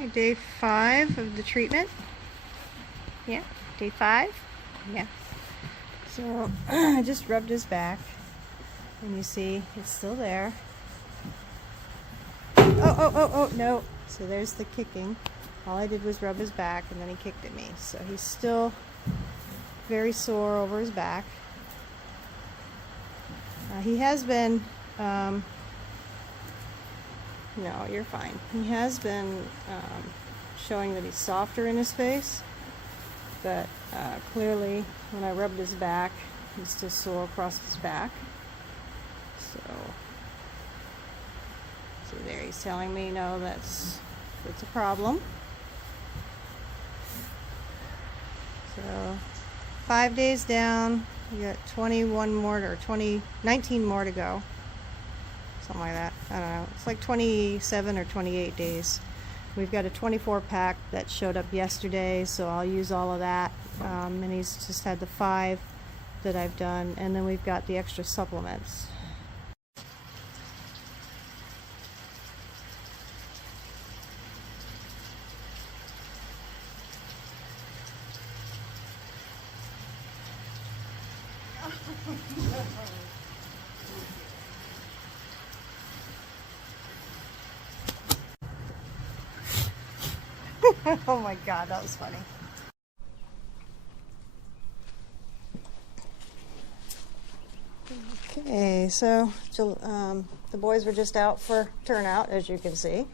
Okay, day 5 of the treatment. Yeah, day 5. Yeah. So I just rubbed his back, and you see it's still there. Oh, no. So there's the kicking. All I did was rub his back, and then he kicked at me. So he's still very sore over his back. He has been, no, you're fine. He has been showing that he's softer in his face, but clearly when I rubbed his back, he's still sore across his back. So, see there, he's telling me, no, that's a problem. So, 5 days down, you got 21 more, or 19 more to go. Something like that. I don't know. It's like 27 or 28 days. We've got a 24 pack that showed up yesterday, so I'll use all of that. And he's just had the 5 that I've done, and then we've got the extra supplements. Oh my God, that was funny. Okay, so the boys were just out for turnout, as you can see.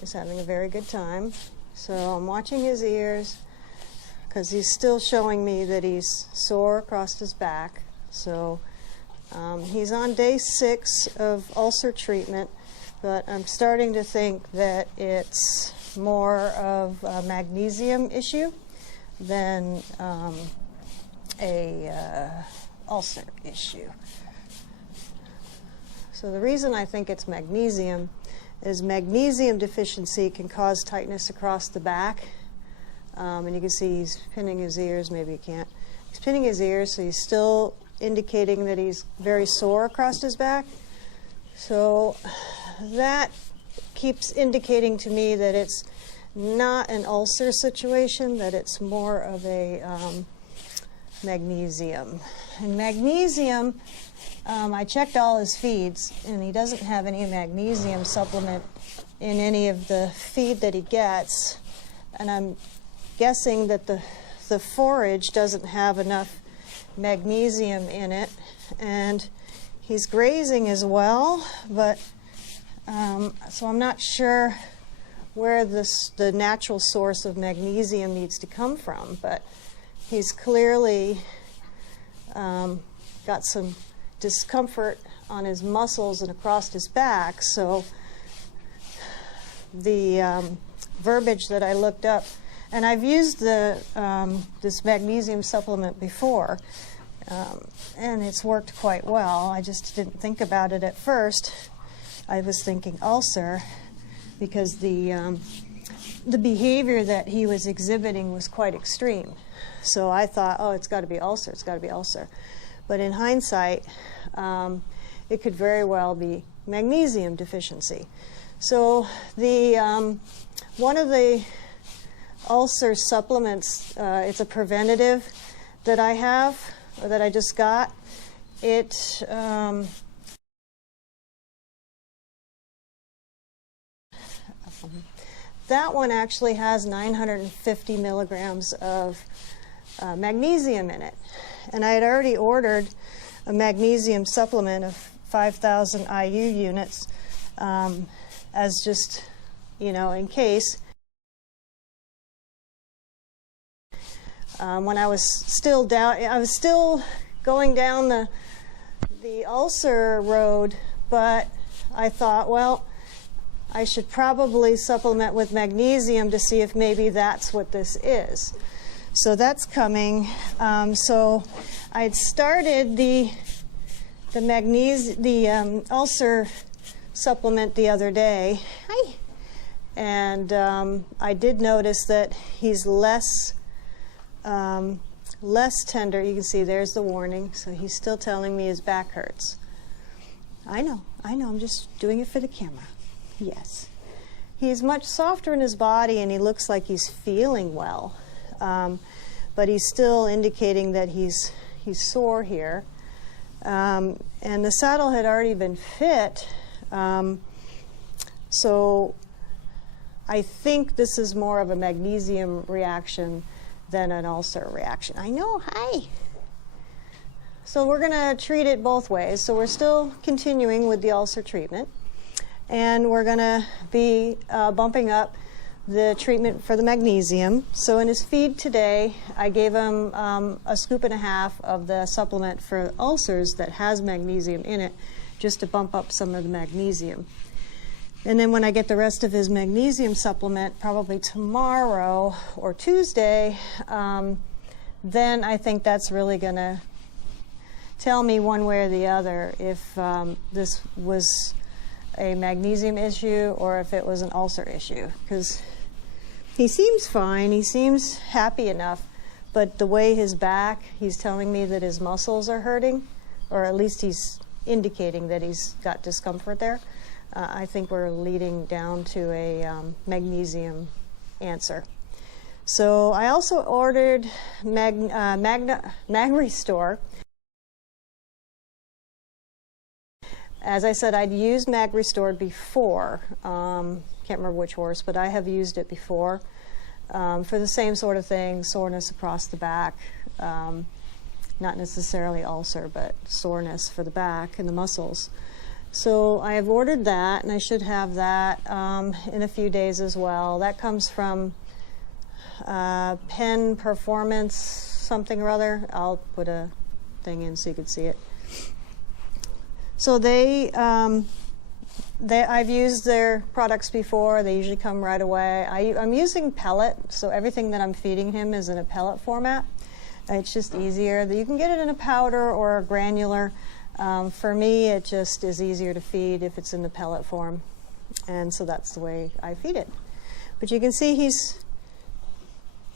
He's having a very good time. So I'm watching his ears because he's still showing me that he's sore across his back. So he's on day 6 of ulcer treatment, but I'm starting to think that it's more of a magnesium issue than a ulcer issue. So the reason I think it's magnesium is magnesium deficiency can cause tightness across the back. And you can see he's pinning his ears. Maybe you can't. He's pinning his ears, so he's still indicating that he's very sore across his back. So that keeps indicating to me that it's not an ulcer situation, that it's more of a magnesium. And magnesium, I checked all his feeds, and he doesn't have any magnesium supplement in any of the feed that he gets. And I'm guessing that the forage doesn't have enough magnesium in it. And he's grazing as well, but so I'm not sure where the natural source of magnesium needs to come from. But he's clearly got some discomfort on his muscles and across his back. So the verbiage that I looked up, and I've used this magnesium supplement before, and it's worked quite well. I just didn't think about it at first. I was thinking ulcer because the behavior that he was exhibiting was quite extreme. So I thought, oh, it's got to be ulcer. It's got to be ulcer. But in hindsight, it could very well be magnesium deficiency. So the one of the ulcer supplements, it's a preventative that I have, or that I just got. It that one actually has 950 milligrams of magnesium in it. And I had already ordered a magnesium supplement of 5,000 IU units as just, in case. When I was still going down the ulcer road, but I thought, well, I should probably supplement with magnesium to see if maybe that's what this is. So that's coming. So I'd started the ulcer supplement the other day. Hi. And I did notice that he's less tender. You can see there's the warning. So he's still telling me his back hurts. I know, I'm just doing it for the camera. Yes. He's much softer in his body, and he looks like he's feeling well. But he's still indicating that he's sore here. And the saddle had already been fit. So I think this is more of a magnesium reaction than an ulcer reaction. I know, hi. So we're going to treat it both ways. So we're still continuing with the ulcer treatment. And we're going to be bumping up the treatment for the magnesium. So in his feed today, I gave him 1.5 scoops of the supplement for ulcers that has magnesium in it, just to bump up some of the magnesium. And then when I get the rest of his magnesium supplement, probably tomorrow or Tuesday, then I think that's really going to tell me one way or the other if this was a magnesium issue or if it was an ulcer issue. Because he seems fine, he seems happy enough, but the way his back, he's telling me that his muscles are hurting, or at least he's indicating that he's got discomfort there. I think we're leading down to a magnesium answer. So I also ordered Mag-Restore. As I said, I'd used Mag-Restore before. Can't remember which horse, but I have used it before for the same sort of thing, soreness across the back. Not necessarily ulcer, but soreness for the back and the muscles. So I have ordered that, and I should have that in a few days as well. That comes from Penn Performance something or other. I'll put a thing in so you can see it. So I've used their products before. They usually come right away. I'm using pellet, so everything that I'm feeding him is in a pellet format. It's just easier. You can get it in a powder or a granular. For me, it just is easier to feed if it's in the pellet form, and so that's the way I feed it. But you can see he's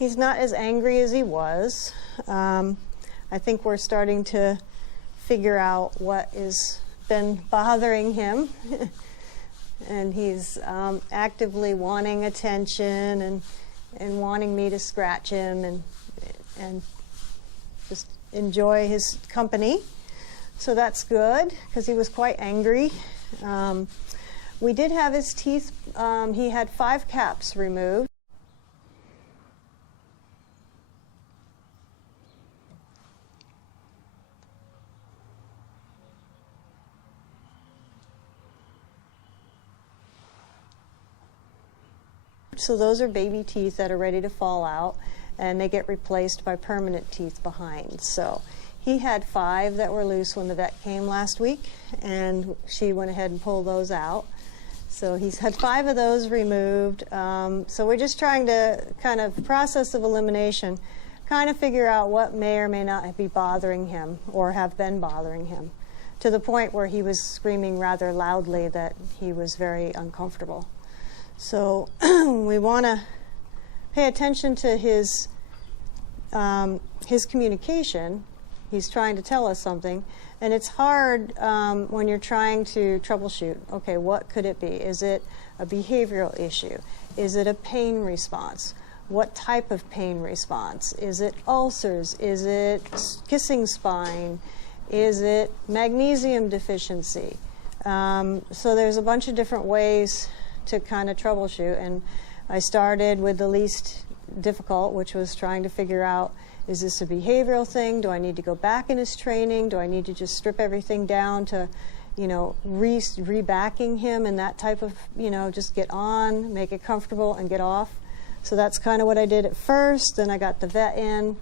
not as angry as he was. I think we're starting to figure out what has been bothering him, and he's actively wanting attention and wanting me to scratch him and just enjoy his company. So that's good, because he was quite angry. We did have his teeth, he had 5 caps removed. So those are baby teeth that are ready to fall out, and they get replaced by permanent teeth behind. So he had 5 that were loose when the vet came last week, and she went ahead and pulled those out. So he's had 5 of those removed. So we're just trying to kind of, process of elimination, kind of figure out what may or may not be bothering him or have been bothering him, to the point where he was screaming rather loudly that he was very uncomfortable. So we want to pay attention to his communication. He's trying to tell us something, and it's hard when you're trying to troubleshoot. Okay, what could it be? Is it a behavioral issue? Is it a pain response? What type of pain response? Is it ulcers? Is it kissing spine? Is it magnesium deficiency? So there's a bunch of different ways to kind of troubleshoot, and I started with the least difficult, which was trying to figure out, is this a behavioral thing? Do I need to go back in his training? Do I need to just strip everything down to, re-backing him and that type of, just get on, make it comfortable and get off? So that's kind of what I did at first. Then I got the vet in,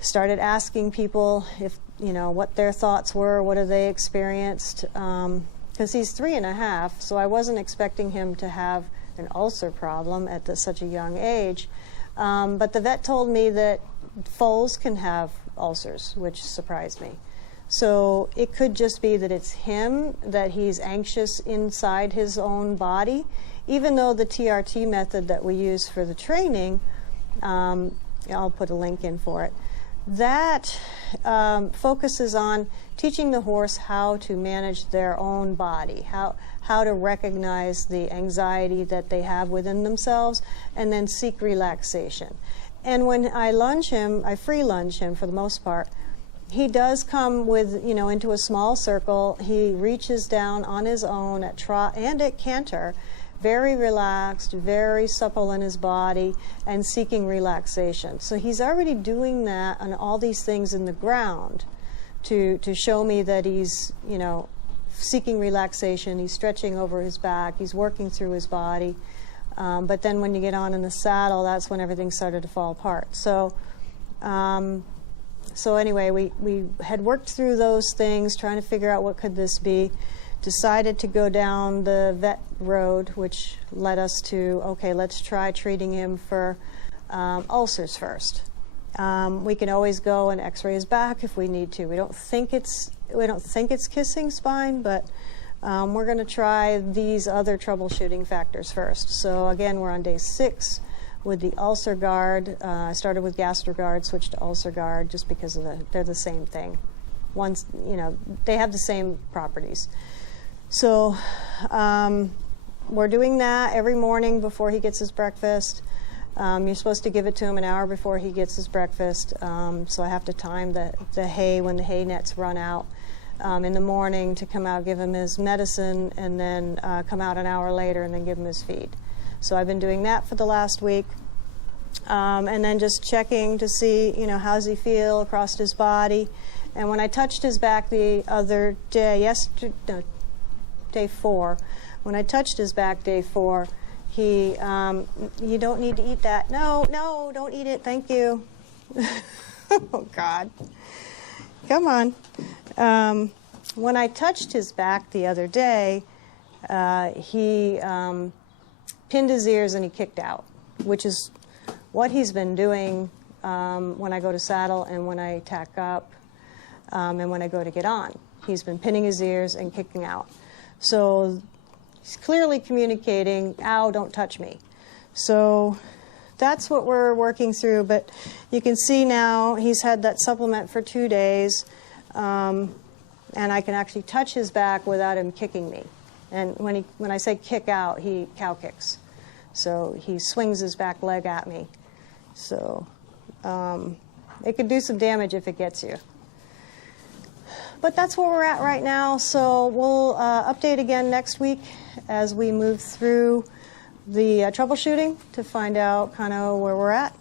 started asking people if, what their thoughts were, what have they experienced, because he's 3.5, so I wasn't expecting him to have an ulcer problem at such a young age. But the vet told me that foals can have ulcers, which surprised me. So it could just be that it's him, that he's anxious inside his own body, even though the TRT method that we use for the training, I'll put a link in for it, that focuses on teaching the horse how to manage their own body, how to recognize the anxiety that they have within themselves, and then seek relaxation. And when I lunge him, I free lunge him for the most part, he does come with, into a small circle. He reaches down on his own at trot and at canter, very relaxed, very supple in his body, and seeking relaxation. So he's already doing that on all these things in the ground to show me that he's, seeking relaxation. He's stretching over his back. He's working through his body. But then when you get on in the saddle, that's when everything started to fall apart. So anyway, we had worked through those things, trying to figure out what could this be. Decided to go down the vet road, which led us to, okay, let's try treating him for ulcers first. We can always go and x-ray his back if we need to. We don't think it's kissing spine, but we're going to try these other troubleshooting factors first. So again, we're on day 6 with the ulcer guard. I started with GastroGuard, switched to ulcer guard just because they're the same thing. One's, they have the same properties. So we're doing that every morning before he gets his breakfast. You're supposed to give it to him an hour before he gets his breakfast. So I have to time the hay when the hay nets run out in the morning to come out, give him his medicine, and then come out an hour later and then give him his feed. So I've been doing that for the last week. And then just checking to see, how's he feel across his body. And when I touched his back the other day, day 4, when I touched his back day 4, he, you don't need to eat that. No, don't eat it. Thank you. Oh, God. Come on. When I touched his back the other day, he pinned his ears and he kicked out, which is what he's been doing when I go to saddle and when I tack up and when I go to get on. He's been pinning his ears and kicking out. So he's clearly communicating, ow, don't touch me. So that's what we're working through. But you can see now he's had that supplement for 2 days, and I can actually touch his back without him kicking me. And when I say kick out, he cow kicks. So he swings his back leg at me. So it could do some damage if it gets you. But that's where we're at right now. So we'll update again next week as we move through the troubleshooting to find out kind of where we're at.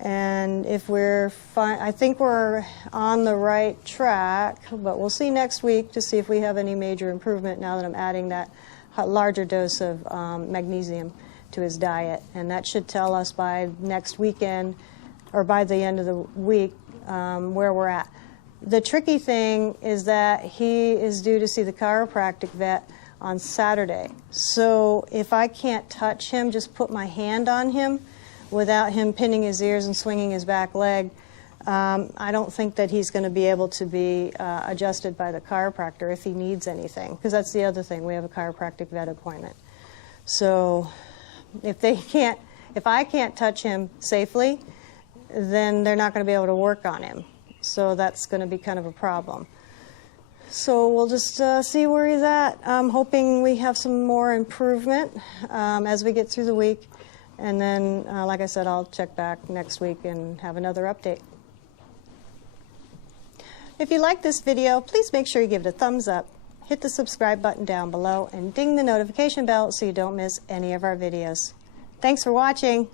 And if we're fine, I think we're on the right track, but we'll see next week to see if we have any major improvement now that I'm adding that larger dose of magnesium to his diet. And that should tell us by next weekend or by the end of the week where we're at. The tricky thing is that he is due to see the chiropractic vet on Saturday. So if I can't touch him, just put my hand on him without him pinning his ears and swinging his back leg, I don't think that he's going to be able to be adjusted by the chiropractor if he needs anything, because that's the other thing. We have a chiropractic vet appointment. So if I can't touch him safely, then they're not going to be able to work on him. So that's going to be kind of a problem. So we'll just see where he's at. I'm hoping we have some more improvement as we get through the week. And then, like I said, I'll check back next week and have another update. If you like this video, please make sure you give it a thumbs up, hit the subscribe button down below, and ding the notification bell so you don't miss any of our videos. Thanks for watching.